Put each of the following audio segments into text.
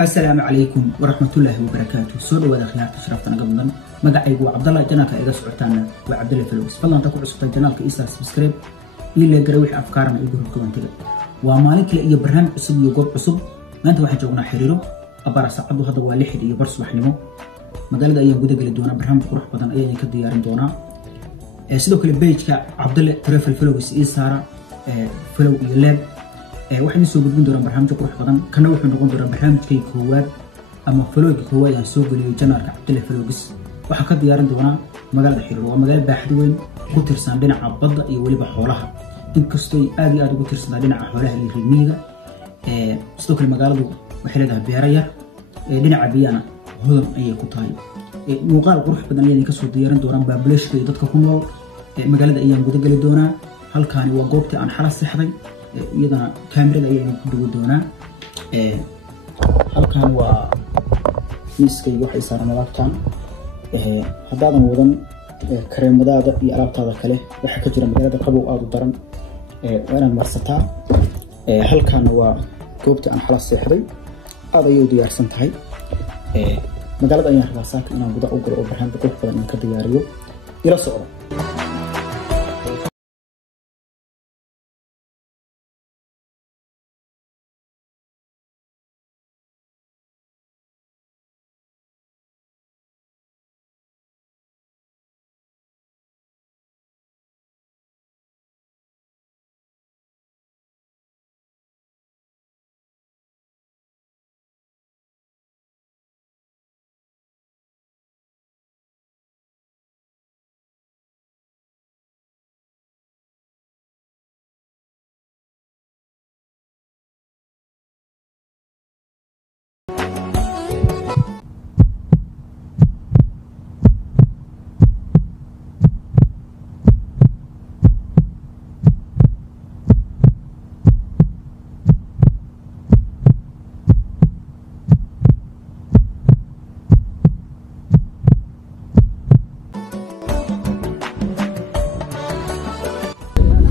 السلام عليكم ورحمة الله وبركاته. سود وذا خيار تشرفتنا قبلا مقعي عبد الله جنالك إذا سعرتنا وعبد الله فلوس فالله تكون عصوت جنالك إيسا سبسكريب إلا قرويح أفكارنا يقول كمان كده ومالك لأي برنامج عصب يقول عصب ما أنت واحد جونا حريره أبارا سعد وهذا والحد يبرس وحنمو مقالة أيام قد قل دونا برنامج قروح بدن أيام كديارين دونا سيدو كل بيج عبد الله تريفل فلوس إيسارة فلو يلاب waxaan soo gudbin doonaa barnaamij qurux badan kana wuxuu noqon doonaa barnaamijkay koowaad ama vlog koowaad aan soo geliyo channelka Cabdille Vlogs waxa ka diyaarin doonaa magaalada Xiriir waa magaalo baaxad weyn ku tirsan dhinaca badda iyo waliba xoolaha inkastoo ay aad ugu tirsan dhinaca xoolaha iyo reemiga sidoo kale magaaladu waxay leedahay beero yar dhinaca biyana hodan ayay ku tahay muuqaal qurux badan ayay ka soo diyaarin doonaan population dadka ku nool magaalada ayaan gudaha gali doonaa halkaani waa goobtii aan xala saxday iyadana kaamirada ayaynu ku duwi doonaa halkan waa miiskayga waxay saaran alaabtaan haddaadan wadan kareemadaada iyo alaabtaada kale waxa ka jira magaalada qabow aad u daran waa inaad marsataa halkaana waa goobta aan xala seexday aad ayay u diyaarsan tahay magaalada ayaan rabaa saaka inaan gudaha u galo oo barnaamij qurux badan aan ka diyaariyo ila socdo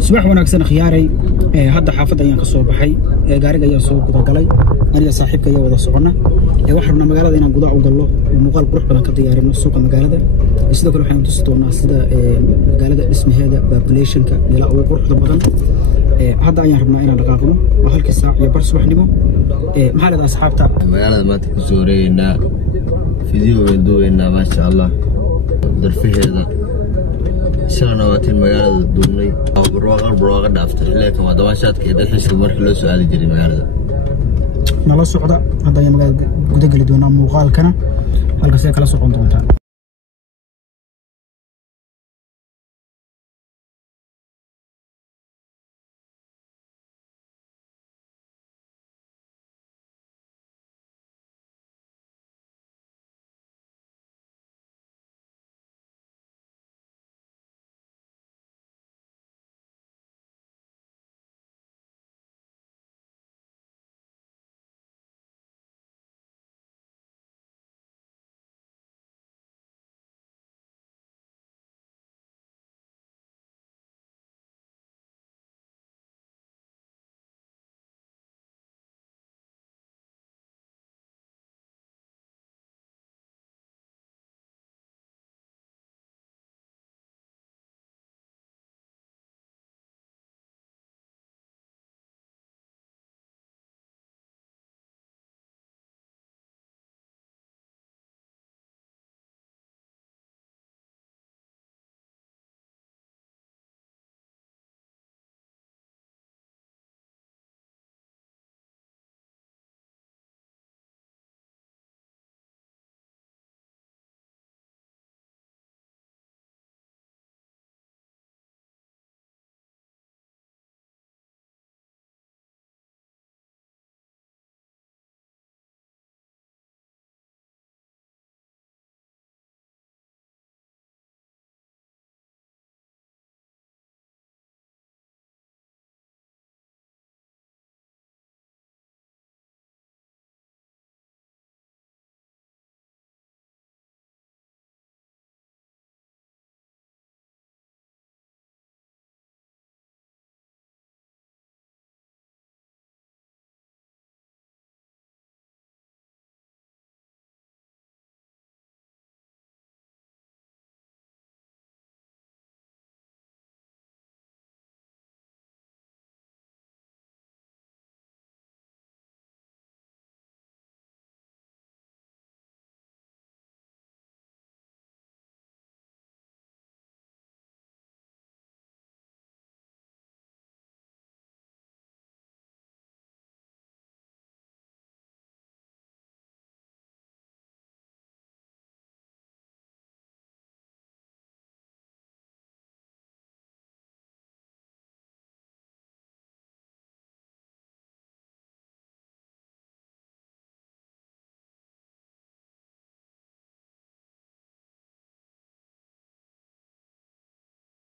subax wanaagsan khiyaaray hadda xaafadda ayaan ka soo baxay gaariga ayaan soo guda galay aniga saaxiibka ayaa wada socona waxaan rabnaa magaalada inaan gudaha u galno muuqaal qurux badan ka diyaarino suuqa magaalada sidoo kale waxaan tusi doonaa sida magaalada dhismaheeda populationka meelaha ugu quruxda badan hadda ayaan rabnaa inaan dhaqaaqno waa halkii saac iyo bar subaxnimo maxaa leedahay asxaabta magaalada maanta ku soo wareegaynaa fiidiyoo weyn duubaynaa maasha allah darfaheeda شلون واتين مقالة دوني أو بروغة دافتر لكن ما دواشات كده فيش المرح لو سؤال يجري مقالة نلا سعودة هذا يا مقالة قد قل دونا مقال كنا هل كسي كلا سعود دونتان